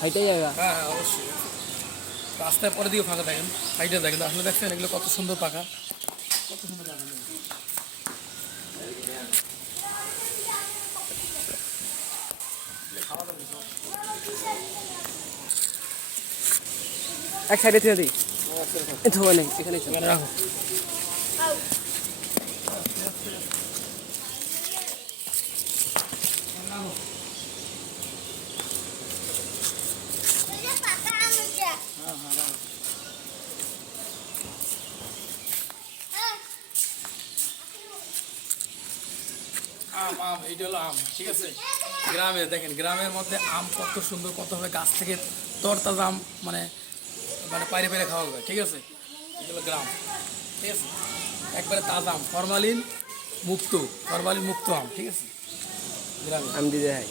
হাইটাই জায়গা। হ্যাঁ হ্যাঁ অবশ্যই। রাস্তায় পরে দিকে ফাঁকা দেখেন, সাইডে দেখেন, আসলে দেখছেন এগুলো কত সুন্দর পাকা, কত সুন্দর পাকা। এক সাইডে থেকে দিই, ধোয়া নেই এখানে রাখো। আম আম এইটা হলো আম, ঠিক আছে। গ্রামে দেখেন, গ্রামের মধ্যে আম কত সুন্দর, কত হবে গাছ থেকে তরতাজা আম, মানে মানে পাইরে পাইরে খাওয়া যায়, ঠিক আছে। এগুলো গ্রাম, ঠিক আছে, একবারে তাজা আম, ফরমালিন মুক্ত, ফরমালিন মুক্ত আম, ঠিক আছে, গ্রামে। আম দিতে হয়।